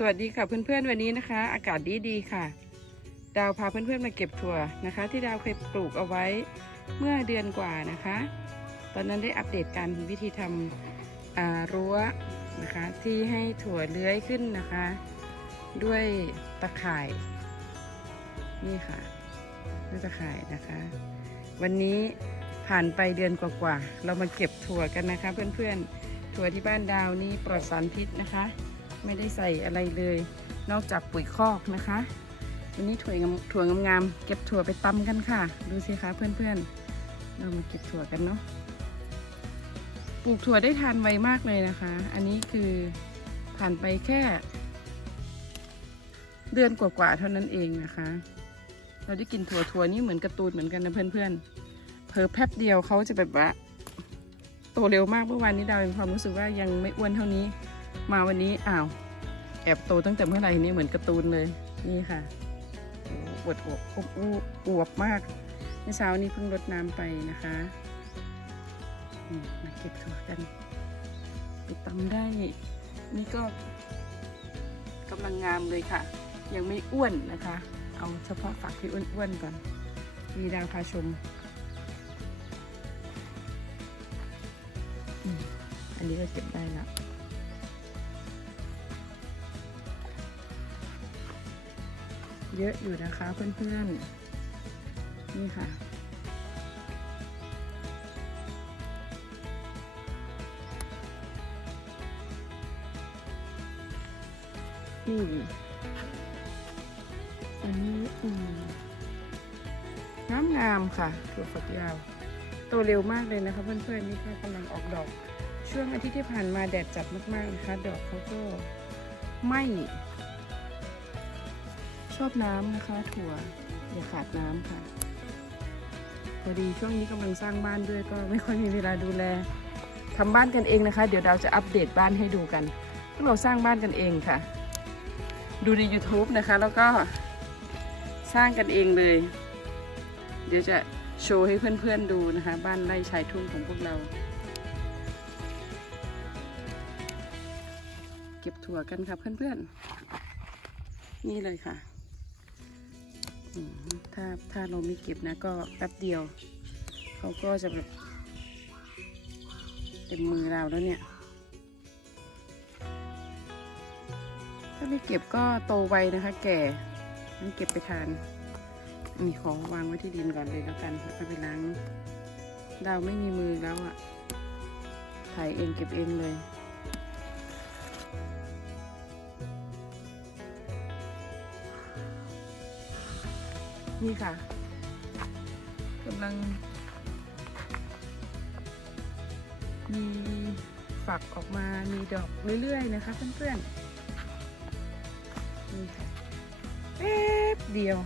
สวัสดีค่ะเพื่อนๆวันนี้นะคะ อากาศดีดีๆค่ะ ดาวพาเพื่อนๆมาเก็บถั่วนะคะ ที่ดาวเคยปลูกเอาไว้เมื่อเดือนกว่านะคะ ตอนนั้นได้อัปเดตการวิธีทำรั้วนะคะ ที่ให้ถั่วเลื้อยขึ้นนะคะ ด้วยตะข่าย นี่ค่ะด้วยตะข่ายนะคะ วันนี้ผ่านไปเดือนกว่าๆเรามาเก็บถั่วกันนะคะ เพื่อนๆถั่วที่บ้านดาวนี่ปลอดสารพิษนะคะ ไม่ได้ใส่อะไรเลย นอกจากปุ๋ยคอกนะคะวันนี้ถั่วงามถั่วงามๆเก็บถั่วไปตำกันค่ะ ดูสิคะเพื่อนๆ เรามาเก็บถั่วกันเนาะปลูกถั่วได้ทานไวมากเลยนะคะ อันนี้คือผ่านไปแค่ เดือนกว่าๆเท่านั้นเองนะคะ เราได้กินถั่วถั่วนี่เหมือนกร์ตูนเหมือนกันนะเพื่อนๆเพอแป๊บเดียวเขาจะแบบว่าโตเร็วมากเมื่อวานนี้ดาวมีความรู้สึกว่ายังไม่อ้วนเท่านี้ มาวันนี้อ้าว แอบโตตั้งแต่เมื่อไหร่นี่เหมือนการ์ตูนเลย นี่ค่ะโอ้วดอวบอบอวบอวบมากเมื่อเช้านี้เพิ่งรดน้ำไปนะคะนี่มาเก็บถั่วกันไปตำได้ นี่ก็กำลังงามเลยค่ะ ยังไม่อ้วนนะคะ เอาเฉพาะฝักที่อ้วนๆก่อน มีดาวพาชมอืมอันนี้ก็เก็บได้แล้ว เยอะอยู่นะคะเพื่อนๆ นี่ค่ะ นี่อันนี้อืมงามงามค่ะถั่วฝักยาว โตเร็วมากเลยนะคะเพื่อนๆ นี่ก็กำลังออกดอก ช่วงอาทิตย์ที่ผ่านมาแดดจัดมากๆนะคะ ดอกเขาก็ไหม่ ชอบน้ำนะคะ ถั่วอย่าขาดน้ำค่ะ พอดีช่วงนี้กำลังสร้างบ้านด้วยก็ไม่ค่อยมีเวลาดูแลทำบ้านกันเองนะคะ เดี๋ยวเราจะอัปเดตบ้านให้ดูกันพวกเราสร้างบ้านกันเองค่ะ ดูใน YouTube นะคะ แล้วก็สร้างกันเองเลย เดี๋ยวจะโชว์ให้เพื่อนๆดูนะคะ บ้านไร่ชายทุ่งของพวกเรา เก็บถั่วกันค่ะเพื่อนๆ นี่เลยค่ะ ถ้าถ้าเราไม่เก็บนะก็แป๊บเดียว เขาก็จะแบบเต็มมือเราแล้วเนี่ย ถ้าไม่เก็บก็โตไวนะคะ แก่งั้นเก็บไปทานนี่ขอวางไว้ที่ดินก่อนเลยแล้วกันเอาไปล้างดาวไม่มีมือแล้วอะ่ะถ่ายเองเก็บเองเลย นี่ค่ะกำลัง มีฝักออกมา มีดอกเรื่อยๆนะคะเพื่อนๆ นี่ค่ะแป๊บเดียว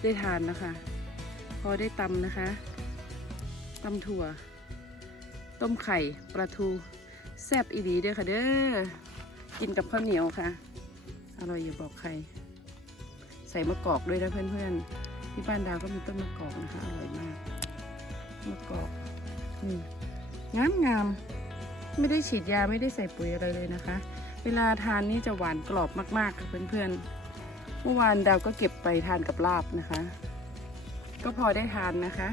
ได้ทานนะคะ พอได้ตำนะคะตำถั่ว ต้มไข่ปลาทู แซ่บอีดีเด้อค่ะเด้อ กินกับข้าวเหนียวค่ะ อร่อยอย่าบอกใคร ส่มะกอกด้วยนะเพื่อนๆที่บ้านดาวก็มีต้นมะกอกนะคะอร่อยมากมะกอกงามงามๆไม่ได้ฉีดยาไม่ได้ใส่ปุ๋ยอะไรเลยนะคะ เวลาทานนี่จะหวานกรอบมากๆค่ะเพื่อนๆเมื่อวานดาวก็เก็บไปทานกับลาบนะคะ ก็พอได้ทานนะคะ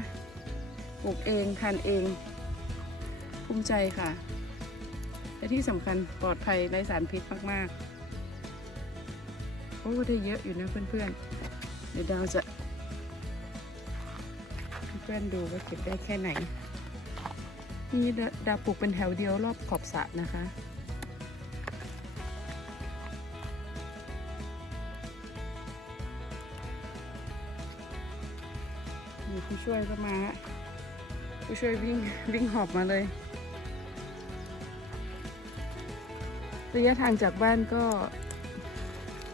ปลูกเองทานเองภูมิใจค่ะและที่สำคัญปลอดภัยไร้สารพิษมากๆ โอ้ได้เยอะอยู่นะเพื่อนๆ เดี๋ยวดาวจะเพื่อนดูว่าเก็บได้แค่ไหน นี่ดาวปลูกเป็นแถวเดียวรอบขอบสระนะคะมีผู้ช่วยก็มาฮะผู้ช่วยวิ่งวิ่งหอบมาเลย ระยะทางจากบ้านก็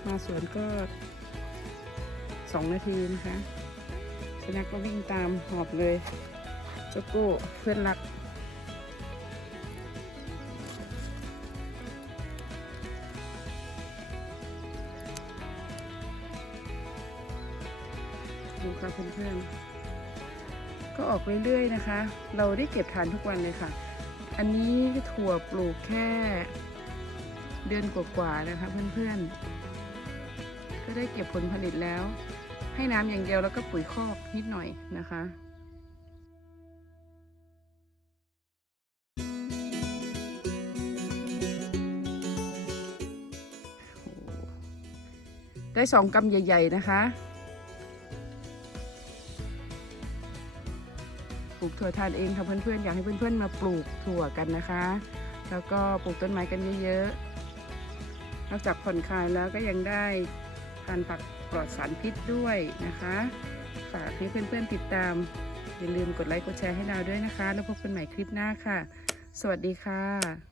มาสวนก็สองนาทีนะคะชนะก็วิ่งตามหอบเลยเจ้าโก้เพื่อนรัก ดูค่ะเพื่อนๆ ก็ออกเรื่อยๆนะคะ เราได้เก็บทานทุกวันเลยค่ะ อันนี้ถั่วปลูกแค่เดือนกว่าๆนะคะเพื่อนๆ ได้เก็บผลผลิตแล้ว ให้น้ำอย่างเดียวแล้วก็ปุ๋ยคอกนิดหน่อยนะคะได้สองกำใหญ่ ๆ นะคะ ปลูกถั่วทานเองค่ะเพื่อนๆ อยากให้เพื่อนๆ มาปลูกถั่วกันนะคะ แล้วก็ปลูกต้นไม้กันเยอะๆ นอกจากผ่อนคลายแล้วก็ยังได้ ทานผักปลอดสารพิษด้วยนะคะ ฝากให้เพื่อนๆติดตาม อย่าลืมกดไลค์กดแชร์ให้เราด้วยนะคะ แล้วพบกันใหม่คลิปหน้าค่ะ สวัสดีค่ะ